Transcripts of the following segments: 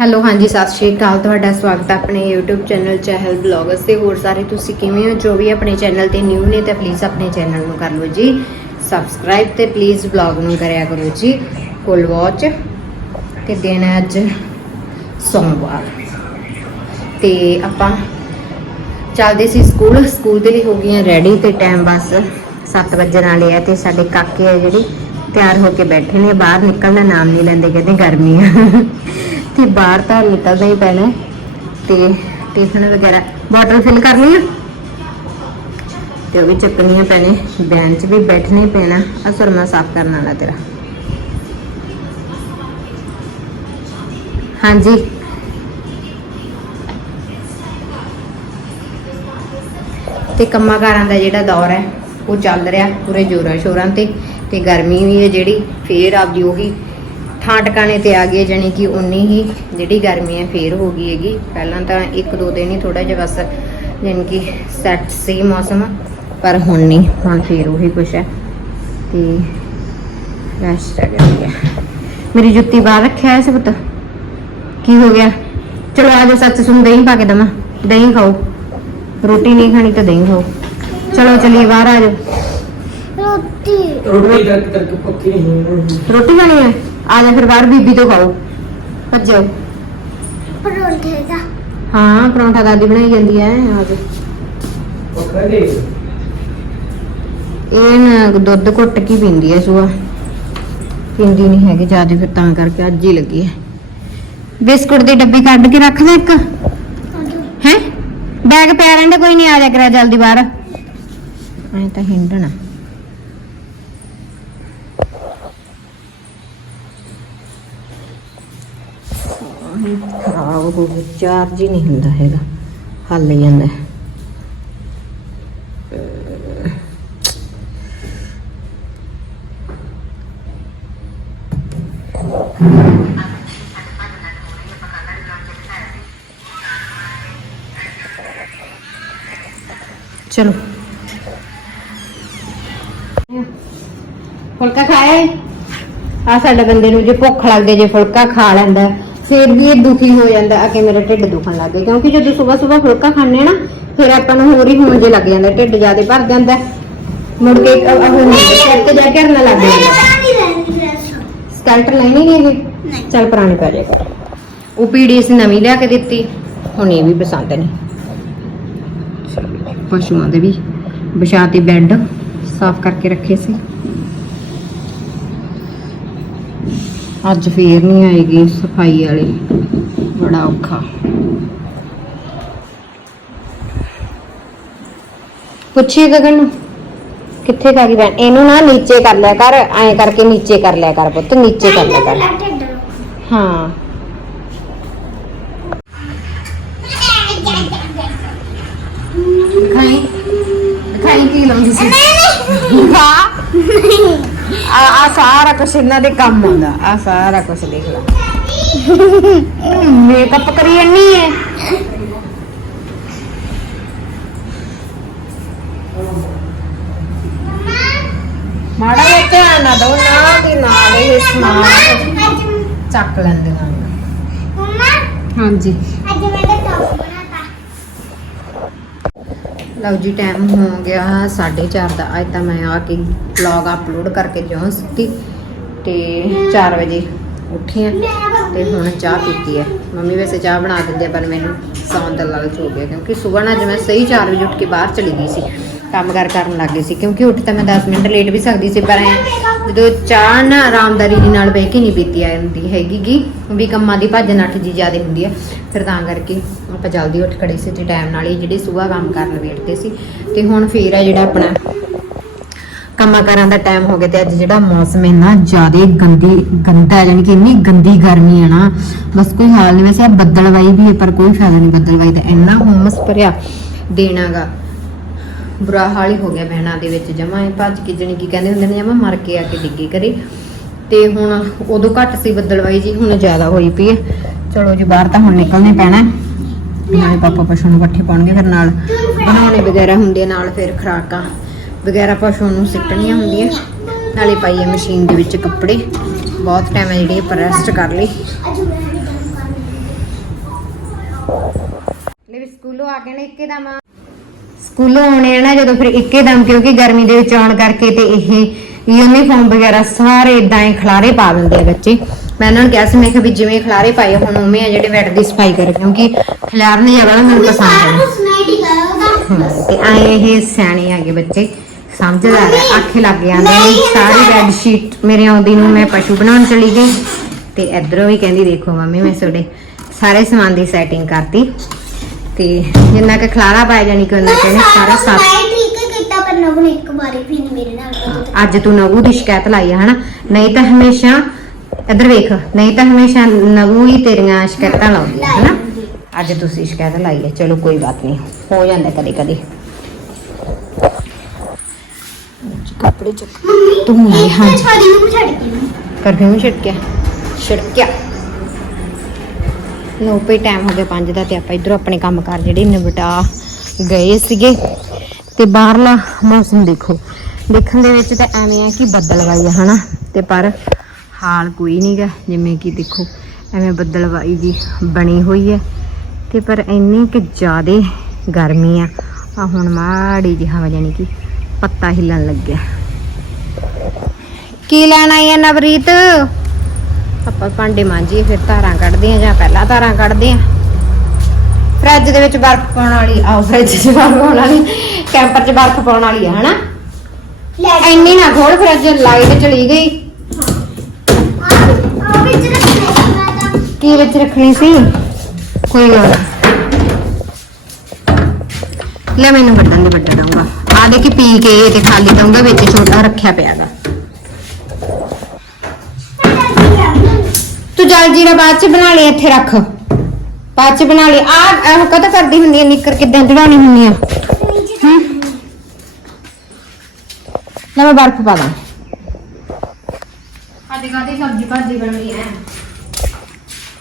Hello, ਹਾਂਜੀ, ਸਤਿ ਸ਼੍ਰੀ ਅਕਾਲ। ਤੁਹਾਡਾ ਸਵਾਗਤ ਹੈ ਆਪਣੇ YouTube ਚੈਨਲ ਚਹਿਲ ਬਲੌਗਸ ਤੇ। ਹੋਰ ਸਾਰੇ ਤੁਸੀਂ ਕਿਵੇਂ ਹੋ? ਜੋ ਵੀ ਆਪਣੇ ਚੈਨਲ ਤੇ ਨਿਊ ਨੇ, ਤਾਂ ਪਲੀਜ਼ ਆਪਣੇ ਚੈਨਲ ਨੂੰ ਕਰ ਲਓ ਜੀ। ਸਬਸਕ੍ਰਾਈਬ ਤੇ ਪਲੀਜ਼ ਬਲੌਗ ਨੂੰ ਕਰਿਆ ਕਰੋ ਜੀ। ਫੁੱਲ ਵਾਚ ਤੇ ਦਿਨ ਹੈ ਅੱਜ ਸੋਮਵਾਰ। ਤੇ ਆਪਾਂ ਚੱਲਦੇ ਸੀ ਸਕੂਲ ਸਕੂਲ ਦੇ ਲਈ ਹੋ ਗਈਆਂ ਰੈਡੀ ਤੇ ਟਾਈਮ ਬਸ 7 ਵਜਣ ਵਾਲੇ ਆ ਤੇ ਸਾਡੇ ਕਾਕੇ ਆ ਜਿਹੜੇ ਤਿਆਰ ਹੋ ਕੇ ਬੈਠੇ ਨੇ। ਬਾਹਰ ਨਿਕਲਣ ਦਾ ਨਾਮ ਨਹੀਂ ਲੈਂਦੇ, ਕਹਿੰਦੇ ਗਰਮੀ ਆ। ਤੇ ਬਾਹਰ ਤਾਂ ਨਿਕਲਦਾ ਹੀ ਪੈਣਾ। ਤੇ ਟਿਫਨ ਵਗੈਰਾ ਬੋਟਲ ਫਿਲ ਕਰਨੀ ਆ? ਤੇ ਉਹ ਵੀ ਚੱਕਣੀਆਂ ਪੈਣੇ। ਬੈਂਚ ਵੀ ਬੈਠਣਾ ਪੈਣਾ। ਆ ਸੁਰਮਾ ਸਾਫ਼ ਕਰਨ ਵਾਲਾ ਤੇਰਾ। ਹਾਂਜੀ। ਤੇ ਕੰਮਾਂ-ਕਾਰਾਂ ਦਾ ਜਿਹੜਾ ਦੌਰ ਹੈ, ਉਹ ਚੱਲ ਰਿਹਾ ਪੂਰੇ ਜੋਰਾਂ ਸ਼ੋਰਾਂ ਤੇ। ਤੇ ਗਰਮੀ ਵੀ ਹੈ ਜਿਹੜੀ, ਫੇਰ ਆਪਦੀ ਉਹੀ ਥਾਂ ਟਿਕਾਣੇ ਤੇ ਆ ਗਈ ਹੈ, ਜਾਣੀ ਕਿ ਉਨੀ ਹੀ ਜਿਹੜੀ ਗਰਮੀ ਹੈ ਫੇਰ ਹੋ ਗਈ ਹੈਗੀ। ਪਹਿਲਾਂ ਤਾਂ ਇੱਕ ਦੋ ਦਿਨ ਹੀ ਥੋੜਾ ਜਿਹਾ ਬਸ ਜਾਣੀ ਕਿ ਸੈੱਟ ਸੀ ਮੌਸਮ ਪਰ ਹੁਣ ਨਹੀਂ ਹੁਣ ਫੇਰ ਉਹੀ ਕੁਛ ਹੈ। ਤੇ ਰੈਸਟ ਆ ਗਿਆ ਮੇਰੀ ਜੁੱਤੀ ਬਾਹਰ ਰੱਖਿਆ ਹੈ ਪੁੱਤ ਕੀ ਹੋ ਗਿਆ? ਚਲੋ ਆ ਜਾ ਸੱਚ ਸੁਣ ਦਹੀਂ ਪਾ ਕੇ ਦਵਾਂ। ਦਹੀਂ ਖਾਓ। ਰੋਟੀ ਨਹੀਂ ਖਾਣੀ ਤਾਂ ਦਹੀਂ ਖਾਓ। ਚਲੋ ਚਲਿਏ ਬਾਹਰ ਆ ਜਾਓ। ਰੋਟੀ। ਰੋਟੀ ਦਾ ਕਰਕੇ ਪੱਕੀ ਨਹੀਂ। ਰੋਟੀ ਖਾਣੀ ਹੈ? ਆ ਜਾ ਫਿਰ ਬਾਹਰ ਬੀਬੀ ਤੋਂ ਖਾਓ। ਭੱਜੋ। ਪਰੌਂਠੇ ਦਾ। ਹਾਂ ਪਰੌਂਠਾ ਦਾਦੀ ਬਣਾਈ ਜਾਂਦੀ ਹੈ ਆ ਜਾ। ਇਹ ਨਾ ਦੁੱਧ ਘੁੱਟ ਕੇ ਪੀਂਦੀ ਹੈ ਸੁਆ। ਪੀਂਦੀ ਨਹੀਂ ਹੈਗੀ ਜ਼ਿਆਦਾ ਫਿਰ ਤਾਂ ਕਰਕੇ ਅੱਜ ਹੀ ਲੱਗੀ ਹੈ ਬਿਸਕੁਟ ਦੀ ਡੱਬੀ ਕੱਢ ਕੇ ਰੱਖ ਦੇ ਇੱਕ। ਹੈ? ਬੈਗ ਪਿਆ ਰਹਿੰਦਾ ਕੋਈ ਨਹੀਂ ਆ ਜਾ ਕਰਾ ਜਲਦੀ ਬਾਹਰ। ਐ ਤਾਂ ਹਿੰਡਣਾ ਖਰਾਬ ਹੋ ਗਿਆ ਚਾਰਜ ਹੀ ਨਹੀਂ ਹੁੰਦਾ ਹੈਗਾ। ਹੱਲ ਜਾਂਦਾ ਚਲੋ। ਫੁਲਕਾ ਖਾਏ ਆ ਸਾਡੇ ਬੰਦੇ ਨੂੰ ਜੇ ਭੁੱਖ ਲੱਗਦੀ ਜੇ ਫੁਲਕਾ ਖਾ ਲੈਂਦਾ ਫਿਰ ਵੀ ਇਹ ਦੁਖੀ ਹੋ ਜਾਂਦਾ ਆ ਕਿ ਮੇਰਾ ਢਿੱਡ ਦੁਖਣ ਲੱਗ ਗਿਆ। ਕਿਉਂਕਿ ਜਦੋਂ ਸਵੇਰ ਸਵੇਰ ਫੁਲਕਾ ਖਾਂਦੇ ਨਾ ਫਿਰ ਆਪਾਂ ਨੂੰ ਹੋਰ ਹੀ ਹੋਣ ਜੇ ਲੱਗ ਜਾਂਦਾ ਢਿੱਡ ਜ਼ਿਆਦਾ ਭਰ ਜਾਂਦਾ। ਮੁੜ ਕੇ ਉਹ ਤੇ ਜਾ ਕੇ ਹਰਨਾ ਲੱਗ ਜਾਂਦਾ। ਸਕਲਟ ਲੈਣੀ ਨਹੀਂ ਹੈਗੀ? ਚੱਲ ਪੁਰਾਣੀ ਪੈ ਜਾਏਗਾ ਉਹ ਪੀਡੀਐਸ ਨਵੀਂ ਲਿਆ ਕੇ ਦਿੱਤੀ ਹੁਣ ਇਹ ਵੀ ਪਸੰਦ ਨੇ। ਪਸ਼ੂਆਂ ਦੇ ਵੀ। ਵਿਛਾਤੀ ਬੈੱਡ ਸਾਫ਼ ਕਰਕੇ ਰੱਖੇ ਸੀ। ਅੱਜ ਫੇਰ ਨਹੀਂ ਆਏਗੀ ਸਫ਼ਾਈ ਵਾਲੀ। ਬੜਾ ਔਖਾ। ਪੁੱਛੀ ਗਗਨ ਨੂੰ ਕਿੱਥੇ ਕਾ ਗਈ ਬੈਣ ਇਹਨੂੰ ਨਾ ਨੀਚੇ ਕਰ ਲਿਆ ਕਰ ਐਂ ਕਰਕੇ ਨੀਚੇ ਕਰ ਲਿਆ ਕਰ ਪੁੱਤ ਨੀਚੇ ਕਰ ਲਿਆ ਕਰ। ਹਾਂ। ਖਾਈ ਖਾਈ ਕੀ ਲਾਉਂਦੀ ਸੀ? ਹਾਂ। ਆ ਆ ਸਾਰਾ ਕੁਛ ਇਹਨਾਂ ਦੇ ਕੰਮ ਆਉਂਦਾ ਆ ਸਾਰਾ ਕੁਛ ਦੇਖ ਲੈ। ਮੇਕਅਪ ਕਰੀ ਜੰਨੀ ਹੈ ਮਾੜਾ ਜਿਹਾ ਧਿਆਨ ਨਾ ਦੋ ਨਾ ਦੀ ਨਾਲ ਇਹ ਸਮਾਨ ਚੱਕ ਲੈਂਦੀਆਂ ਨੇ। ਮਮਾ। ਹਾਂਜੀ ਅੱਜ ਮੈਂ ਟੌਪ ਬਣਾਤਾ ਲਓ ਜੀ ਟਾਈਮ ਹੋ ਗਿਆ 4:30 ਦਾ। ਅੱਜ ਤਾਂ ਮੈਂ ਆ ਕੇ ਵਲੌਗ ਅਪਲੋਡ ਕਰਕੇ ਜਾਉਂ ਸਿੱਧੀ ਤੇ 4 ਵਜੇ ਉੱਠੀ ਆ ਤੇ ਹੁਣ ਚਾਹ ਪੀਤੀ ਹੈ ਮੰਮੀ ਵੈਸੇ ਚਾਹ ਬਣਾ ਦਿੰਦੇ ਪਰ ਮੈਨੂੰ ਸੌਣ ਦਾ ਲਾਲਚ ਹੋ ਗਿਆ ਕਿਉਂਕਿ ਸਵੇਰ ਨਾਲ ਜਿਵੇਂ ਸਹੀ 4 ਵਜੇ ਉੱਠ ਕੇ ਬਾਹਰ ਚਲੀ ਗਈ ਸੀ। ਕੰਮ ਕਾਰ ਕਰਨ ਲੱਗ ਗਈ ਸੀ, ਕਿਉਂਕਿ ਉੱਠ ਤਾਂ ਮੈਂ 10 ਮਿੰਟ ਲੇਟ ਵੀ ਸਕਦੀ ਸੀ, ਪਰ ਐਂ ਜਦੋਂ ਚਾਹ ਨਾ ਆਰਾਮਦਾਰੀ ਦੇ ਨਾਲ ਬਹਿ ਕੇ ਨਹੀਂ ਪੀਤੀ ਜਾਂਦੀ ਹੈਗੀ ਗੀ, ਵੀ ਕੰਮਾਂ ਦੀ ਭੱਜ ਨੱਠ ਜੀ ਜ਼ਿਆਦਾ ਹੁੰਦੀ ਹੈ ਫਿਰ ਤਾਂ ਕਰਕੇ ਆਪਾਂ ਜਲਦੀ ਉੱਠ ਖੜੇ ਸੀ ਤੇ ਟਾਈਮ ਨਾਲ ਹੀ ਜਿਹੜੇ ਸਵੇਰ ਕੰਮ ਕਰਨ ਵੇਟਦੇ ਸੀ, ਤੇ ਹੁਣ ਫੇਰ ਆ ਜਿਹੜਾ ਆਪਣਾ ਕੰਮਾਂ ਕਾਰਾਂ ਦਾ ਟਾਈਮ ਹੋ ਗਿਆ ਤੇ ਅੱਜ ਜਿਹੜਾ ਮੌਸਮ ਇੰਨਾ ਜ਼ਿਆਦਾ ਗੰਦੀ, ਗੰਦਾ ਹੈ ਯਾਨੀ ਕਿ ਇੰਨੀ ਗੰਦੀ ਗਰਮੀ ਹੈ ਨਾ, ਬਸ ਕੋਈ ਹਾਲ ਨਹੀਂ, ਵੈਸੇ ਆ ਬੱਦਲਵਾਈ ਵੀ ਹੈ, ਪਰ ਕੋਈ ਫਾਇਦਾ ਨਹੀਂ ਬੱਦਲਵਾਈ ਦਾ, ਇੰਨਾ ਹੁਮਸ ਭਰਿਆ ਦੇਣਾਗਾ। ਬੁਰਾ ਹਾਲ ਹੀ ਹੋ ਗਿਆ ਬਹਿਣਾ ਦੇ ਵਿੱਚ, ਜਮਾ ਇਹ ਭੱਜ ਕੇ ਜਣੀ ਕੀ ਕਹਿੰਦੇ ਹੁੰਦੇ ਨੇ ਜਮਾ ਮਰ ਕੇ ਆ ਕੇ ਡਿੱਗੇ ਕਰੇ ਤੇ ਹੁਣ ਉਦੋਂ ਘੱਟ ਸੀ ਬੱਦਲਵਾਈ ਜੀ, ਹੁਣ ਜ਼ਿਆਦਾ ਹੋਈ ਪਈ ਹੈ। ਚਲੋ ਜੀ, ਬਾਹਰ ਤਾਂ ਹੁਣ ਨਿਕਲਣੇ ਪੈਣਾ ਨਾਲੇ ਪਾਪਾ ਪਸ਼ੂ ਨੂੰ ਪੱਠੇ ਪਾਉਣਗੇ ਫਿਰ ਨਾਲ। ਬਣਾਉਣੇ ਵਗੈਰਾ ਹੁੰਦੇ ਨਾਲ ਫਿਰ ਖਰਾਕਾਂ। ਵਗੈਰਾ ਪਸ਼ੂ ਨੂੰ ਸਿੱਟਣੀਆਂ ਹੁੰਦੀਆਂ। ਨਾਲੇ ਪਾਈਏ ਮਸ਼ੀਨ ਦੇ ਵਿੱਚ ਕੱਪੜੇ। ਬਹੁਤ ਟਾਈਮ ਹੈ ਜਿਹੜੀ ਆਪਾਂ ਰੈਸਟ ਕਰ ਲਈ। ਅੱਜ ਸਕੂਲੋਂ ਆ ਕੇ ਨਾ ਇੱਕੇ ਦਮ। ਸਕੂਲੋਂ ਆਉਣੇ ਆ ਨਾ ਜਦੋਂ ਫਿਰ ਇੱਕੇ ਦਮ ਕਿਉਂਕਿ ਗਰਮੀ ਦੇ ਵਿੱਚ ਆਉਣ ਕਰਕੇ ਤੇ ਇਹ ਯੂਨੀਫਾਰਮ ਵਗੈਰਾ ਸਾਰੇ ਇਦਾਂ ਹੀ ਖਲਾਰੇ ਪਾ ਦਿੰਦੇ ਆ ਬੱਚੇ। ਮੈਂ ਇਹਨਾਂ ਨੂੰ ਕਿਹਾ ਸੀ ਮੈਂ ਕਿਹਾ ਵੀ ਜਿਵੇਂ ਖਲਾਰੇ ਪਾਏ ਹੁਣ ਉਵੇਂ ਆ ਜਿਹੜੇ ਬੈੱਡ ਦੀ ਸਫ਼ਾਈ ਕਰ ਕਿਉਂਕਿ ਖਿਲਾਰਨੇ ਜ਼ਿਆਦਾ ਮੈਨੂੰ ਪਸੰਦ ਨਹੀਂ ਤੇ ਆਏ ਇਹ ਸਿਆਣੇ ਹੈਗੇ ਬੱਚੇ ਸਮਝਦਾਰ ਆਖੇ ਲੱਗ ਜਾਂਦੇ ਨੇ। ਸਾਰੀ ਬੈੱਡ ਸ਼ੀਟ ਮੇਰੇ ਆਉਂਦੀ ਨੂੰ ਮੈਂ ਪਸ਼ੂ ਬਣਾਉਣ ਚਲੀ ਗਈ। ਤੇ ਇਧਰੋਂ ਵੀ ਕਹਿੰਦੀ ਦੇਖੋ ਮੰਮੀ ਮੈਂ ਤੁਹਾਡੇ ਸਾਰੇ ਸਮਾਨ ਦੀ ਸੈਟਿੰਗ ਕਰਤੀ। ਤੇ ਜਿੰਨਾ ਕਿ ਖਲਾਰਾ ਪਾਇਆ ਜਾਨੀ ਕਿ ਉਹਨਾਂ ਕਹਿੰਦੇ ਸਾਰਾ ਸਾਫ਼ ਮੈਂ ਠੀਕ ਕੀਤਾ ਪਰ ਨਵ ਨੇ ਇੱਕ ਵਾਰੀ ਵੀ ਨਹੀਂ ਮੇਰੇ ਨਾਲ ਕੀਤਾ। ਅੱਜ ਤੂੰ ਨਵੂ ਦੀ ਸ਼ਿਕਾਇਤ ਲਾਈ ਹੈ ਹਨਾ? ਨਹੀਂ ਤਾਂ ਹਮੇਸ਼ਾ ਇਧਰ ਵੇਖ ਨਹੀਂ ਤਾਂ ਹਮੇਸ਼ਾ ਨਵੂ ਹੀ ਤੇਰੀਆਂ ਸ਼ਿਕਾਇਤਾਂ ਲਾਉਂਦੀ ਹੈ ਹਨਾ? ਅੱਜ ਤੁਸੀਂ ਸ਼ਿਕਾਇਤ ਲਾਈ ਹੈ ਚਲੋ ਕੋਈ ਬਾਤ ਨਹੀਂ ਹੋ ਜਾਂਦਾ ਕਦੇ ਕਦੇ ਕੱਪੜੇ ਚੱਕ ਤੂੰ ਨਹੀਂ ਹਾਂ। ਮੈਂ ਛੋੜੀ ਨੂੰ ਛੱਡ ਕੇ ਪਰਫਿਊਮ ਛਿੜਕਿਆ। ਛਿੜਕਿਆ। ਨੋ ਪਈ ਟਾਈਮ ਹੋ ਗਿਆ 5 ਦਾ ਤੇ ਆਪਾਂ ਇਧਰੋਂ ਆਪਣੇ ਕੰਮ ਕਰ ਜਿਹੜੇ ਨਿਬਟਾ ਗਏ ਸੀਗੇ। ਤੇ ਬਾਹਰਲਾ ਮੌਸਮ ਦੇਖੋ, ਦੇਖਣ ਦੇ ਵਿੱਚ ਤਾਂ ਐਵੇਂ ਆ ਕਿ ਬੱਦਲਵਾਈ ਆ, ਹਨਾ? ਤੇ ਪਰ ਹਾਲ ਕੋਈ ਨਹੀਂਗਾ ਜਿਵੇਂ ਕਿ ਦੇਖੋ, ਐਵੇਂ ਬੱਦਲਵਾਈ ਜੀ ਬਣੀ ਹੋਈ ਹੈ ਤੇ ਪਰ ਇੰਨੀ ਕਿ ਜ਼ਿਆਦੇ ਗਰਮੀ ਆ ਆ ਹੁਣ ਮਾੜੀ ਜਿਹੀ ਹਵਾ ਜਾਨੀ ਕਿ ਪੱਤਾ ਹਿੱਲਣ ਲੱਗਿਆ। ਕੀ ਲੈਣ ਆਈ ਹੈ ਨਵਰੀਤ? ਆਪਾਂ ਭਾਂਡੇ ਮਾਂਜੀਏ ਫਿਰ ਧਾਰਾਂ ਕੱਢਦੇ ਆ ਜਾਂ ਪਹਿਲਾਂ ਧਾਰਾਂ ਕੱਢਦੇ ਆ ਫ੍ਰਿਜ ਦੇ ਵਿੱਚ ਬਰਫ਼ ਪਾਉਣ ਵਾਲੀ ਆਹ ਫ੍ਰਿਜ 'ਚ ਬਰਫ਼ ਪਾਉਣ ਵਾਲੀ ਕੈਂਪਰ 'ਚ ਬਰਫ਼ ਪਾਉਣ ਵਾਲੀ ਆ ਹਨਾ? ਇੰਨੀ ਨਾ ਖੋਲ ਫ੍ਰਿਜ ਲਾਈਟ ਚਲੀ ਗਈ। ਕੀ ਵਿੱਚ ਰੱਖਣੀ ਸੀ? ਕੋਈ ਗੱਲ ਨੀ। ਲੈ ਮੈਨੂੰ ਵੱਡਣ ਦੀ ਵੱਡਾ ਦਊਂਗਾ। ਆ ਦੇ ਕਿ ਪੀ ਕੇ ਤੇ ਖਾਲੀ ਦਊਂਗਾ ਵਿੱਚ ਛੋਟਾ ਰੱਖਿਆ ਪਿਆਗਾ ਤੂੰ ਜਲ ਜੀਰਾ ਬਾਅਦ ਚ ਬਣਾ ਲਈ ਇੱਥੇ ਰੱਖ। ਬਾਅਦ ਚ ਬਣਾ ਲਈ ਆ ਇਹ ਕਦੋਂ ਕਰਦੀ ਹੁੰਦੀ ਹੈ ਨਿੱਕਰ ਕਿਦਾਂ ਚੜਾਉਣੀ ਹੁੰਦੀ ਆ? ਲੈ ਮੈਂ ਬਰਫ ਪਾ ਦਾਂ। ਅੱਜ ਕਾਦੀ ਸਬਜ਼ੀ ਭਾਜੀ ਬਣਨੀ ਹੈ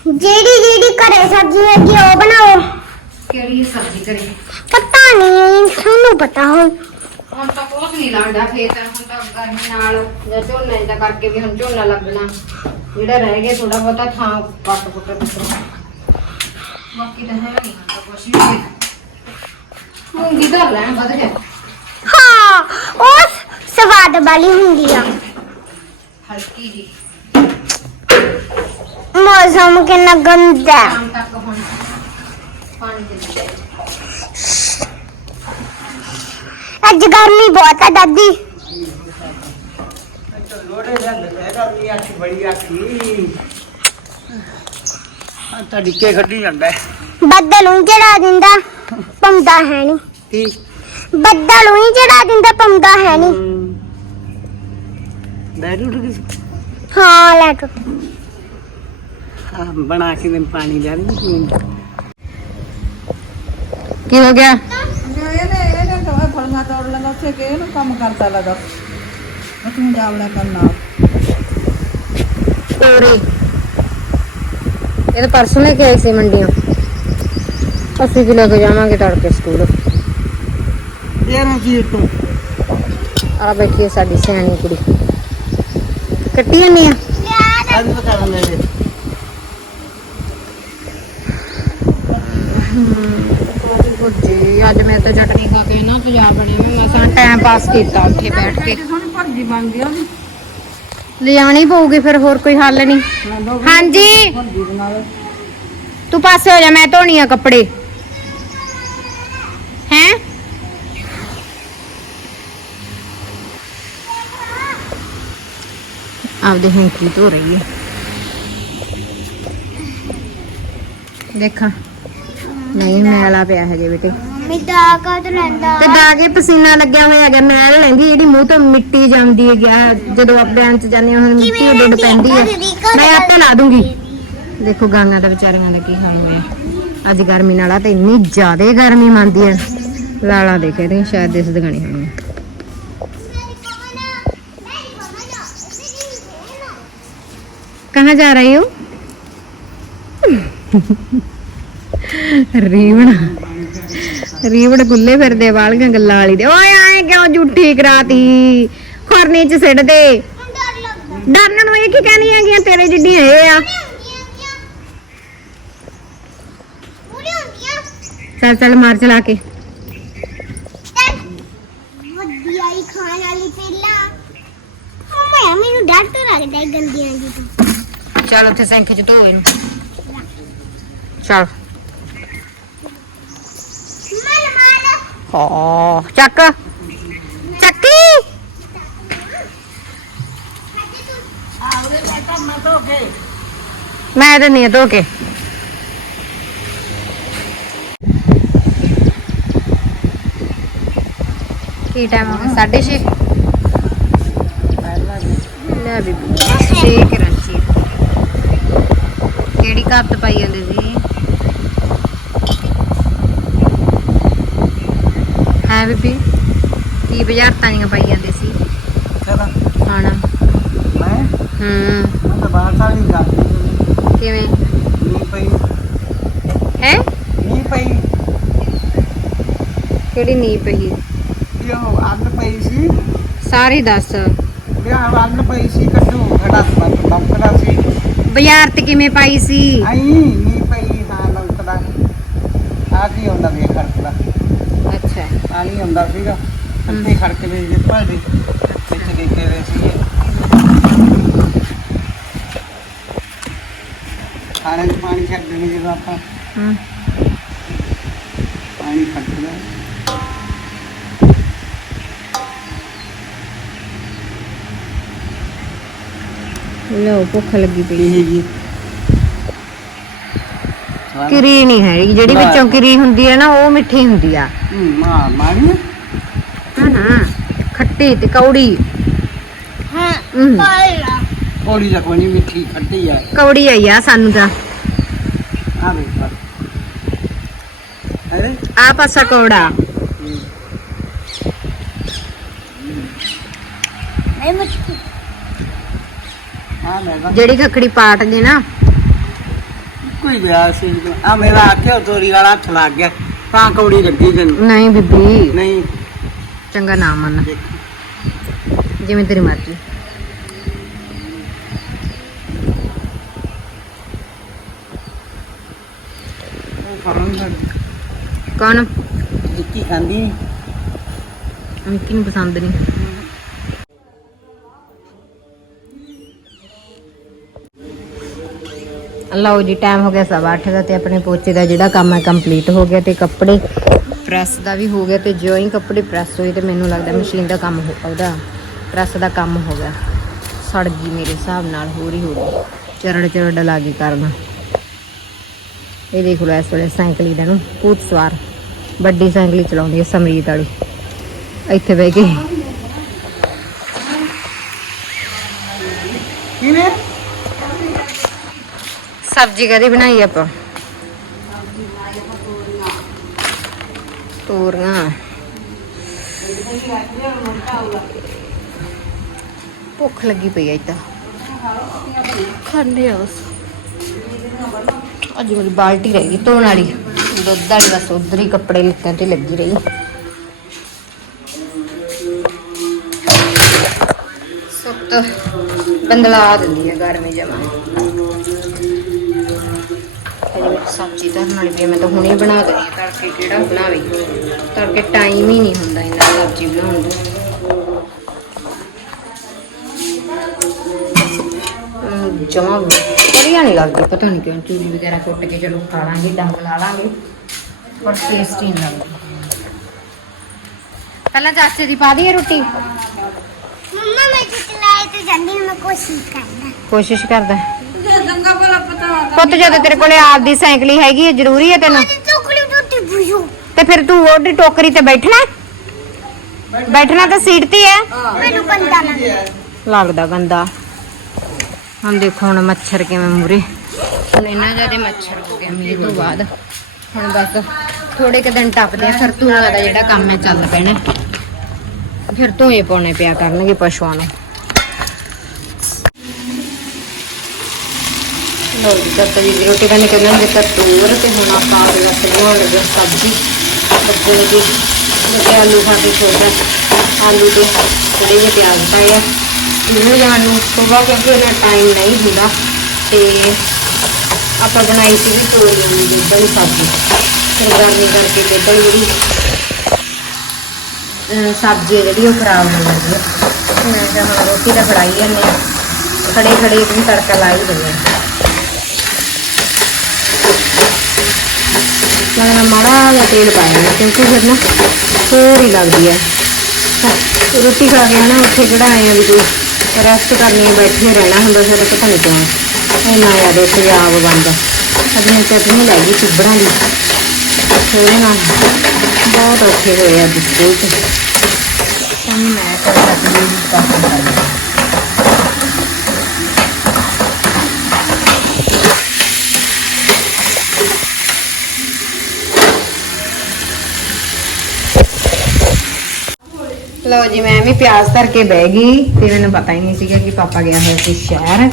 ਜਿਹੜੀ ਜਿਹੜੀ ਘਰੇ ਸਬਜ਼ੀ ਹੈਗੀ ਉਹ ਬਣਾਓ। ਕਿਹੜੀ ਸਬਜ਼ੀ ਕਰੀ ਪਤਾ ਨਹੀਂ ਤੁਹਾਨੂੰ ਪਤਾ ਹੋ ਹੁਣ ਤਾਂ ਕੁਛ ਨਹੀਂ ਲੱਗਦਾ ਖੇਤ ਹੁਣ ਤਾਂ ਗਰਮੀ ਨਾਲ ਜਾਂ ਝੋਨੇ ਦਾ ਕਰਕੇ ਵੀ ਹੁਣ ਝੋਨਾ ਲੱਗਣਾ। ਜਿਹੜਾ ਰਹਿ ਗਿਆ ਥੋੜਾ ਬਹੁਤਾ ਥਾਂ ਕੱਟ ਕੁੱਟ ਕੁੱਟ ਬਾਕੀ ਤਾਂ ਹੈ ਨਹੀਂ ਤਾਂ ਕੁਛ ਵੀ ਮੂੰਗੀ ਧਰ ਲੈਣ ਵਧ ਗਿਆ। ਹਾਂ ਉਹ ਸਵਾਦ ਵਾਲੀ ਹੁੰਦੀ ਆ। ਹਲਕੀ ਜੀ ਮੌਸਮ ਕਿੰਨਾ ਗੰਦਾ ਹੈ। ਸ਼ਾਮ ਤੱਕ ਹੁਣ ਪਾਣੀ ਦੇ ਦੇ ਅੱਜ ਗਰਮੀ ਬਹੁਤ ਆ ਦਾਦੀ। ਲੋੜੇ ਰੰਗ ਤੇ ਕਰਨੀ ਆਖੀ ਬੜੀ ਆਖੀ। ਆ ਤਾਂ ਡਿੱਕੇ ਖੱਡੀ ਜਾਂਦਾ ਹੈ। ਬੱਦਲ ਨੂੰ ਚੜਾ ਦਿੰਦਾ ਪੰਦਾ ਹੈ ਨਹੀਂ। ਕੀ? ਬੱਦਲ ਨੂੰ ਚੜਾ ਦਿੰਦਾ ਪੰਦਾ ਹੈ ਨਹੀਂ। ਬੈਠ ਉੱਠ ਗਈ। ਹਾਂ ਲੈ ਟੁੱਟ ਹਾਂ ਬਣਾ ਕੇ ਮੈਂ ਪਾਣੀ ਲੈ ਰਹੀ ਕੀ ਹੋ ਗਿਆ? ਇਹਨੇ ਇਹਨੇ ਤਾਂ ਫਲਮਾ ਤੋੜ ਲੈਂਦਾ ਉੱਥੇ ਕਿ ਇਹਨੂੰ ਕੰਮ ਕਰਦਾ ਲੱਗਾ ਤੂੰ ਜਾਵਲਾ ਕਰਨਾ। ਤੋਰੀ। ਇਹ ਤਾਂ ਪਰਸੋਂ ਲੈ ਕੇ ਆਈ ਸੀ ਮੰਡੀਆਂ ਅਸੀਂ ਵੀ ਲੈ ਕੇ ਜਾਵਾਂਗੇ ਤੜਕੇ ਸਕੂਲ। ਇਹ ਨਾ ਜੀ ਤੂੰ ਆ ਬੈਠੀ ਹੈ ਸਾਡੀ ਸਿਆਣੀ ਕੁੜੀ। ਕੱਟੀ ਜਾਂਦੀ ਆ? ਅੱਜ ਪਤਾ ਲੈ ਜੀ ਅੱਜ ਮੈਂ ਤਾਂ ਚਟਨੀ ਖਾ ਕੇ ਨਾ ਤੇਜ਼ਾਬ ਬਣਿਆ ਮੈਂ ਮਸਾਂ ਟਾਈਮ ਪਾਸ ਕੀਤਾ ਉੱਥੇ ਬੈਠ ਕੇ। ਭਰਜੀ ਬਣਦੀ ਆ ਉਹਦੀ ਲਿਜਾਣੀ ਪਊਗੀ ਫਿਰ ਹੋਰ ਕੋਈ ਹੱਲ ਨਹੀਂ। ਹਾਂਜੀ। ਤੂੰ ਪਾਸੇ ਹੋ ਜਾ ਮੈਂ ਧੋਣੀ ਆ ਕੱਪੜੇ। ਹੈ? ਆਪਦੇ ਹੈਂਕੀ ਧੋ ਰਹੀ ਹੈ ਦੇਖਾਂ। ਨਹੀਂ ਮੈਲਾ ਪਿਆ ਹੈ ਜੇ ਬੇਟੇ। ਮੰਮੀ ਦਾ ਕਦ ਲੈਂਦਾ ਤੇ ਦਾਗੇ ਪਸੀਨਾ ਲੱਗਿਆ ਹੋਇਆ ਹੈਗਾ ਮੈਲ ਲੈਂਦੀ ਜਿਹੜੀ ਮੂੰਹ ਤੋਂ ਮਿੱਟੀ ਜਾਂਦੀ ਹੈ ਗਿਆ ਜਦੋਂ ਆਪਾਂ ਚ ਜਾਂਦੇ ਹਾਂ ਮਿੱਟੀ ਕਿਵੇਂ ਉੱਡ ਪੈਂਦੀ ਹੈ ਰਹਿੰਦੀ ਹੈ? ਮੈਂ ਆਪੇ ਲਾ ਦੂੰਗੀ ਦੇਖੋ ਗਾਂਗਾ ਦਾ ਵਿਚਾਰੀਆਂ ਦਾ ਕੀ ਹਾਲ ਹੋਇਆ ਅੱਜ ਗਰਮੀ ਨਾਲ ਆ ਤੇ ਇੰਨੀ ਜ਼ਿਆਦਾ ਗਰਮੀ ਮੰਦੀ ਹੈ ਲਾਲਾ ਦੇਖੇ ਤੇ ਸ਼ਾਇਦ ਦਿਸ ਦਗਣੀ ਹੋਣੀ कहाँ जा रही हो ਰੀਵਣ ਰੀਵਣ ਗੁੱਲੇ ਫਿਰਦੇ ਵਾਲੀਆਂ ਗੱਲਾਂ ਵਾਲੀ ਦੇ। ਓਏ ਆਏ ਕਿਉਂ ਝੂਠੀ ਕਰਾਤੀ? ਖੁਰਨੀ ਚ ਸਿੱਟ ਦੇ। ਡਰਨ ਨੂੰ ਇਹ ਕੀ ਕਹਿਣੀ ਹੈਗੀਆਂ? ਤੇਰੇ ਜਿੱਡੀਆਂ ਇਹ ਆ। ਚੱਲ ਚੱਲ ਮਾਰ ਚਲਾ ਕੇ। ਵਧੀਆ ਹੀ ਖਾਣ ਵਾਲੀ ਪਹਿਲਾਂ ਮੈਂ ਮੈਨੂੰ ਡਰ ਤਾਂ ਲੱਗਦਾ ਗੰਦੀਆਂ ਜੀ ਤੋਂ ਚੱਲ ਉੱਥੇ ਸਿੰਕ ਚ ਧੋ ਇਹਨੂੰ। ਚੱਲ ਮਨ ਮਾਰ ਹਾਂ ਚੱਕ ਚੱਕੀ ਮੈਂ ਤਾਂ ਨਹੀਂ ਧੋ ਕੇ ਕੀ ਟਾਈਮ ਹੋ ਗਿਆ 6:30 ਲੈ ਬੀਬੀ ਛੇ ਕਰਾਂਚੀ ਕਿਹੜੀ ਕੱਪ ਪਾਈ ਜਾਂਦੇ ਸੀ ਹੈ ਬੀਬੀ ਕੀ ਬੁਝਾਰਤਾਂ ਦੀਆਂ ਪਾਈ ਜਾਂਦੇ ਸੀ? ਖਾਣਾ। ਮੈਂ? ਹੂੰ। ਮੈਂ ਤਾਂ ਬਾਹਰ ਸਾਰੀ ਗੱਲ ਕਿਵੇਂ? ਨਹੀਂ ਪਈ। ਹੈ? ਨਹੀਂ ਪਈ। ਕਿਹੜੀ ਨੀ ਪਈ? ਕਿਉਂ ਅੱਗ ਪਈ ਸੀ। ਸਾਰੀ ਦੱਸ। ਵਿਆਹ ਪਈ ਸੀ ਕੱਢੂ ਸੀ ਬਾਜ਼ਾਰ ਤੇ ਕਿਵੇਂ ਪਾਈ ਸੀ? ਆਈ ਨਹੀਂ ਪਈ ਹਾਂ ਲੰਕੜਾ ਆ ਕੀ ਹੁੰਦਾ ਵੇ ਖੜਕਦਾ ਅੱਛਾ। ਪਾਣੀ ਹੁੰਦਾ ਸੀਗਾ। ਅੱਧੇ ਖੜਕ ਦੇ ਜੇ ਭਾਂਡੇ ਵਿੱਚ ਦੇਖੇ ਰਹੇ ਸੀ ਖਾਣੇ ਚ ਪਾਣੀ ਛੱਡ ਦੇਣੀ ਜਦੋਂ ਆਪਾਂ ਹੂੰ। ਪਾਣੀ ਖੜਕਦਾ ਲੋ ਭੁੱਖ ਲੱਗੀ ਪਈ ਇਹ ਜੀ। ਕਿਰੀ ਨਹੀਂ ਹੈ ਜਿਹੜੀ। ਵਿੱਚੋਂ ਕਿਰੀ ਹੁੰਦੀ ਹੈ ਨਾ ਉਹ ਮਿੱਠੀ ਹੁੰਦੀ ਆ। ਮਾ ਮਾਣੀ ਖੱਟੀ ਤੇ ਕੌੜੀ। ਹਾਂ ਹੂੰ। ਪਾਲਾ ਥੋੜੀ ਜਿਹੀ ਕੋਈ ਨਹੀਂ ਮਿੱਠੀ ਖੱਟੀ ਆ। ਕੌੜੀ ਆਈ ਆ ਸਾਨੂੰ ਤਾਂ। ਆ ਵੇ ਪਰ ਅਰੇ ਆ ਪਾਸਾ ਕੌੜਾ। ਜਿਹੜੀ ਖੱਖੜੀ ਪਾਟ ਜੇ ਨਾ ਕੋਈ ਵਿਆਹ ਸੀ ਆ ਮੇਰਾ ਆਖਿਆ ਤੋਰੀ ਵਾਲਾ ਹੱਥ ਲੱਗ ਗਿਆ। ਤਾਂ ਕੌੜੀ ਲੱਗੀ ਤੈਨੂੰ। ਨਹੀਂ ਬੀਬੀ। ਨਹੀਂ। ਚੰਗਾ ਨਾ ਮੰਨ। ਦੇਖ। ਜਿਵੇਂ ਤੇਰੀ ਮਰਜ਼ੀ। ਉਹ ਫਰਨ ਦਾ। ਕੌਣ? ਜਿੱਕੀ ਖਾਂਦੀ ਨੀ। ਮਿੱਕੀ ਨੂੰ ਪਸੰਦ ਨਹੀਂ ਲਓ ਜੀ ਟਾਈਮ ਹੋ ਗਿਆ ਸਵਾ ਅੱਠ ਦਾ ਤੇ ਆਪਣੇ ਪੋਚੇ ਦਾ ਜਿਹੜਾ ਕੰਮ ਹੈ ਕੰਪਲੀਟ ਹੋ ਗਿਆ ਤੇ ਕੱਪੜੇ ਪ੍ਰੈਸ ਦਾ ਵੀ ਹੋ ਗਿਆ ਤੇ ਜਿਉਂ ਹੀ ਕੱਪੜੇ ਪ੍ਰੈਸ ਹੋਏ ਤੇ ਮੈਨੂੰ ਲੱਗਦਾ ਮਸ਼ੀਨ ਦਾ ਕੰਮ ਹੋ ਉਹਦਾ ਪ੍ਰੈਸ ਦਾ ਕੰਮ ਹੋ ਗਿਆ। ਸੜ ਗਈ ਮੇਰੇ ਹਿਸਾਬ ਨਾਲ, ਹੋਰ ਹੀ ਹੋ ਗਈ। ਹੋਗੀ ਚਰੜ ਚਰੜ ਲਾ ਗਈ ਕਰਨਾ। ਇਹ ਦੇਖ ਲਓ ਇਸ ਵੇਲੇ ਸਾਈਕਲ ਦਾ ਨੂੰ ਭੂਤ ਸਵਾਰ। ਵੱਡੀ ਸਾਈਕਲ ਚਲਾਉਂਦੀ ਹੈ ਸਮਰੀਤ ਵਾਲੀ। ਇੱਥੇ ਬਹਿ ਕੇ। ਕਿਵੇਂ? ਸਬਜ਼ੀ ਕਦੀ ਬਣਾਈ ਆਪਾਂ? ਤੋਰੀਆਂ। ਭੁੱਖ ਲੱਗੀ ਪਈ ਐ ਇੱਦਾਂ। ਖਾਣੇ ਆ ਬਸ। ਅੱਜ ਮੇਰੀ ਬਾਲਟੀ ਰਹਿ ਗਈ ਧੋਣ ਵਾਲੀ। ਦੁੱਧ ਵਾਲੀ ਬਸ ਉਧਰ ਹੀ ਕੱਪੜੇ ਲਿੱਤਿਆਂ ਤੇ ਲੱਗੀ ਰਹੀ। ਸੁੱਤ। ਬੰਦਲਾ ਦਿੰਦੀ ਹੈ ਗਰਮੀ ਜਮਾ। ਸਬਜ਼ੀ ਧਰਨ ਵਾਲੀ ਵੀ ਮੈਂ ਤਾਂ ਹੁਣੇ ਬਣਾ ਦੇਣੀ ਤੜਕੇ ਕਿਹੜਾ ਬਣਾਵੇ। ਤੜਕੇ ਟਾਈਮ ਹੀ ਨਹੀਂ ਹੁੰਦਾ ਇੰਨਾ ਸਬਜ਼ੀ ਬਣਾਉਣ ਦਾ। ਜਮਾ ਵਧੀਆ ਨਹੀਂ ਲੱਗਦੀ ਪਤਾ ਨਹੀਂ ਕਿਉਂ ਚੂਰੀ ਵਗੈਰਾ ਕੁੱਟ ਕੇ ਚਲੋ ਖਾ ਲਾਂਗੇ ਡੰਗ ਲਾ ਲਾਂਗੇ ਪਰ ਟੇਸਟੀ ਨਹੀਂ ਲੱਗਦੀ। ਪਹਿਲਾਂ ਚਾਚੇ ਦੀ ਪਾ ਦਈਏ ਰੋਟੀ। ਮੰਮਾ ਮੈਂ ਚਿਕਲਾਏ ਤੇ ਜਾਂਦੀ ਮੈਂ ਕੋਸ਼ਿਸ਼ ਕਰਦਾ ਕੋਸ਼ਿਸ਼ ਕਰਦਾ। ਭਲਾ ਪਤਾ ਪੁੱਤ ਜਦੋਂ ਤੇਰੇ ਕੋਲੇ ਆਪਦੀ ਸਾਈਕਲੀ ਹੈਗੀ ਹੈ ਜ਼ਰੂਰੀ ਹੈ ਤੈਨੂੰ। ਤੇ ਟੋਕਰੀ ਟੁੱਟੀ ਬੁਝੂ ਤੇ ਫਿਰ ਤੂੰ ਉਹਦੀ ਟੋਕਰੀ ਤੇ ਬੈਠਣਾ ਹੈ? ਬੈਠਣਾ ਤਾਂ ਸੀਟ ਤੇ ਹੈ ਮੈਨੂੰ ਗੰਦਾ ਲੱਗਦਾ ਲੱਗਦਾ ਗੰਦਾ ਹੁਣ ਦੇਖੋ ਹੁਣ ਮੱਛਰ ਕਿਵੇਂ ਮੂਰੇ। ਹੁਣ ਇੰਨਾ ਜ਼ਿਆਦਾ ਮੱਛਰ ਹੋ ਗਿਆ ਮੀਂਹ ਤੋਂ ਬਾਅਦ। ਹੁਣ ਬਸ ਥੋੜੇ ਕੁ ਦਿਨ ਟੱਪਦੇ ਆ ਫਿਰ ਧੂਆਂ ਦਾ ਜਿਹੜਾ ਕੰਮ ਹੈ ਚੱਲ ਪੈਣਾ। ਫਿਰ ਧੂਏ ਪਾਉਣੇ ਪਿਆ ਕਰਨਗੇ ਪਸ਼ੂਆਂ ਨੂੰ। ਲੋ ਜੀ ਤਾਂ ਜੀ ਦੀ ਰੋਟੀ ਦਾ ਨਿਕਲਣ ਦੇ ਤੂਰ ਤੇ ਹੁਣ ਆਪਾਂ ਆ ਗਿਆ ਬਣਾਉਣ ਲੱਗੇ ਸਬਜ਼ੀ। ਬੱਚੇ ਲੱਗੇ ਬੱਚੇ ਆਲੂ ਖਾ ਕੇ ਛੋਟਾ ਆਲੂ ਦੇ ਥੋੜੇ ਜਿਹੇ ਪਿਆਜ਼ ਪਾਏ ਆ। ਇਹਨੂੰ ਜਾਣ ਨੂੰ ਸੁਬਾ ਕਿਉਂਕਿ ਉਹਨਾਂ ਟਾਈਮ ਨਹੀਂ ਹੁੰਦਾ। ਤੇ ਆਪਾਂ ਬਣਾਈ ਸੀ ਵੀ ਤੋਰੀ ਦੀ ਦੁੱਧ ਸਬਜ਼ੀ। ਫਿਰ ਗਰਮੀ ਕਰਕੇ ਬੇਟਾ ਜਿਹੜੀ ਸਬਜ਼ੀ ਹੈ ਜਿਹੜੀ ਉਹ ਖਰਾਬ ਹੋ ਜਾਂਦੀ ਹੈ ਮੈਂ ਕਿਹਾ ਹੁਣ ਰੋਟੀ ਤਾਂ ਫੜਾਈ ਜਾਂਦੇ ਹਾਂ ਖੜੇ ਖੜੇ ਵੀ ਤੜਕਾ ਲਾ ਹੀ ਦਿੰਦੇ ਮੈਂ ਮਾੜਾ ਜਿਹਾ ਤੇਲ ਪਾਇਆ ਕਿਉਂਕਿ ਫਿਰ ਨਾ ਥੋੜੀ ਲੱਗਦੀ ਹੈ। ਰੋਟੀ ਖਾ ਕੇ ਨਾ ਉੱਥੇ ਕਿਹੜਾ ਆਏ ਆ ਵੀ ਕੋਈ ਰੈਸਟ ਕਰਨੀ ਬੈਠੇ ਰਹਿਣਾ ਹੁੰਦਾ ਫਿਰ ਪਤਾ ਨਹੀਂ ਕਿਉਂ। ਇੰਨਾ ਜ਼ਿਆਦਾ ਉੱਥੇ ਆਪ ਬੰਦਾ ਅਜੇ ਚਟਨੀ ਲੈ ਗਈ ਚੁੱਬੜਾਂ ਦੀ। ਉਹਦੇ ਨਾਲ ਬਹੁਤ ਔਖੇ ਹੋਏ ਆ ਸਕੂਲ 'ਚ। ਮੈਂ ਕਰ ਸਕਦੀ ਹਾਂ ਲਓ ਜੀ, ਮੈਂ ਵੀ ਪਿਆਜ਼ ਧਰ ਕੇ ਬਹਿ ਗਈ ਤੇ ਮੈਨੂੰ ਪਤਾ ਹੀ ਨਹੀਂ ਸੀਗਾ ਕਿ ਪਾਪਾ ਗਿਆ ਹੋਇਆ ਸੀ ਸ਼ਹਿਰ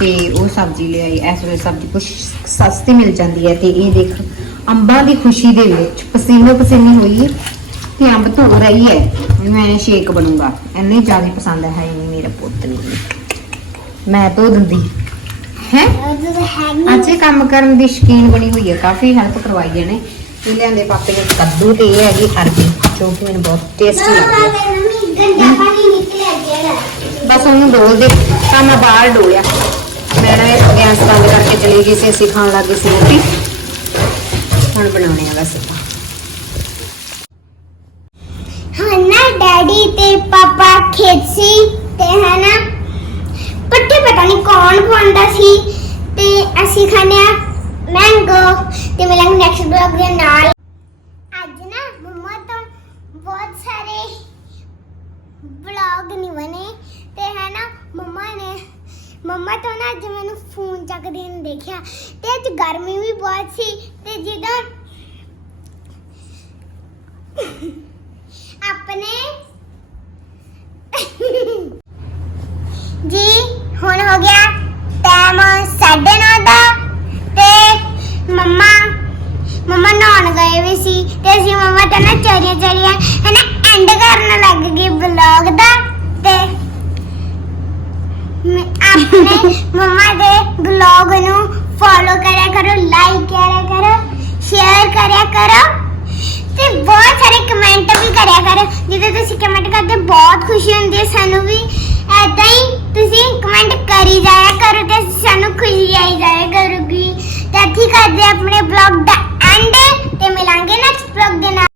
ਤੇ ਉਹ ਸਬਜ਼ੀ ਲਿਆਈ ਇਸ ਵੇਲੇ ਸਬਜ਼ੀ ਕੁਛ ਸਸਤੀ ਮਿਲ ਜਾਂਦੀ ਹੈ ਤੇ ਇਹ ਦੇਖ, ਅੰਬਾਂ ਦੀ ਖੁਸ਼ੀ ਦੇ ਵਿੱਚ ਪਸੀਨੋ ਪਸੀਨੀ ਹੋਈ ਤੇ ਅੰਬ ਧੋ ਰਹੀ ਹੈ। ਮੈਂ ਸ਼ੇਕ ਬਣੂੰਗਾ। ਇੰਨੀ ਜ਼ਿਆਦਾ ਪਸੰਦ ਹੈ ਨਹੀਂ, ਮੇਰੇ ਪੁੱਤ ਨੂੰ। ਮੈਂ ਧੋ ਦਿੰਦੀ। ਹੈ? ਅੱਜ ਕੰਮ ਕਰਨ ਦੀ ਸ਼ਕੀਨ ਬਣੀ ਹੋਈ ਹੈ। ਕਾਫੀ ਹੈਲਪ ਕਰਵਾਈ ਇਹਨੇ। ਇਹ ਲਿਆਂਦੇ ਪਾਪੇ ਨੇ ਕੱਦੂ ਤੇ ਇਹ ਹੈਗੀ ਅਰਬੀ। ਜੋ ਕਿ ਮੈਨੂੰ ਬਹੁਤ ਟੇਸਟੀ ਲੱਗਦੀ ਹੈ ਮੰਮੀ ਗੰਦਾ ਪਾਣੀ ਨਿਕਲਿਆ ਜਿਹੜਾ ਬਸ ਉਹਨੂੰ ਡੋਲ ਦੇ ਤਾਂ ਮੈਂ ਬਾਹਰ ਡੋਲਿਆ। ਮੈਂ ਨਾ ਇਹ ਗੈਸ ਬੰਦ ਕਰਕੇ ਚਲੀ ਗਈ ਸੀ ਅਸੀਂ ਖਾਣ ਲੱਗ ਗਏ ਸੀ ਰੋਟੀ। ਹੁਣ ਬਣਾਉਣੇ ਆ ਬਸ ਆਪਾਂ। ਹਾਂ ਨਾ ਡੈਡੀ ਤੇ ਪਾਪਾ ਖੇਤ ਸੀ ਤੇ ਹੈ ਨਾ ਪੱਠੇ ਪਤਾ ਨਹੀਂ ਕੌਣ ਪਾਉਂਦਾ ਸੀ ਤੇ ਅਸੀਂ ਖਾਣੇ ਆ ਮੈਂਗੋ ਤੇ ਮਿਲਾਂਗੇ ਨੈਕਸਟ ਬਲੌਗ ਦੇ ਨਾਲ ਅੱਜ ਨਾ ਮੰਮਾ ਤੋਂ ਬਹੁਤ ਸਾਰੇ ਬਲੌਗ ਨਹੀਂ ਬਣੇ ਤੇ ਹੈ ਨਾ ਮੰਮਾ ਨੇ, ਮੰਮਾ ਤੋਂ ਨਾ ਅੱਜ ਮੈਨੂੰ ਫੋਨ ਚੱਕਦੇ ਨੂੰ ਦੇਖਿਆ ਤੇ ਅੱਜ ਗਰਮੀ ਵੀ ਬਹੁਤ ਸੀ ਤੇ ਜਦੋਂ ਆਪਣੇ ਜੀ ਹੁਣ ਹੋ ਗਿਆ ਟਾਈਮ 9:30 ਦਾ ਤੇ ਮੰਮਾ ਮੰਮਾ ਨਹਾਉਣ ਗਏ ਵੀ ਸੀ ਤੇ ਅਸੀਂ ਮੰਮਾ ਤਾਂ ਨਾ ਚਰੀਆਂ ਚੋਰੀਆਂ ਹਨਾ ਐਂਡ ਕਰਨ ਲੱਗ ਗਏ ਵਲੌਗ ਦਾ ਤੇ ਮੈਂ ਆਪਣੇ ਮੰਮਾ ਦੇ ਵਲੌਗ ਨੂੰ ਫੋਲੋ ਕਰਿਆ ਕਰੋ ਲਾਈਕ ਕਰਿਆ ਕਰੋ ਸ਼ੇਅਰ ਕਰਿਆ ਕਰੋ ਤੇ ਬਹੁਤ ਸਾਰੇ ਕਮੈਂਟ ਵੀ ਕਰਿਆ ਕਰੋ, ਜਦੋਂ ਤੁਸੀਂ ਕਮੈਂਟ ਕਰਦੇ ਬਹੁਤ ਖੁਸ਼ੀ ਹੁੰਦੀ ਹੈ ਸਾਨੂੰ ਵੀ। ਐਦਾਂ ਹੀ ਤੁਸੀਂ ਕਮੈਂਟ ਕਰੀ ਜਾਇਆ ਕਰੋ ਤੇ ਸਾਨੂੰ ਖੁਸ਼ੀ ਆਈ ਜਾਇਆ ਕਰੂਗੀ। ਤਾਂ ਠੀਕ ਕਰਦੇ ਆਪਣੇ ਬਲੌਗ ਦਾ ਐਂਡ ਤੇ ਮਿਲਾਂਗੇ ਨੈਕਸਟ ਬਲੌਗ ਦੇ ਨਾਲ।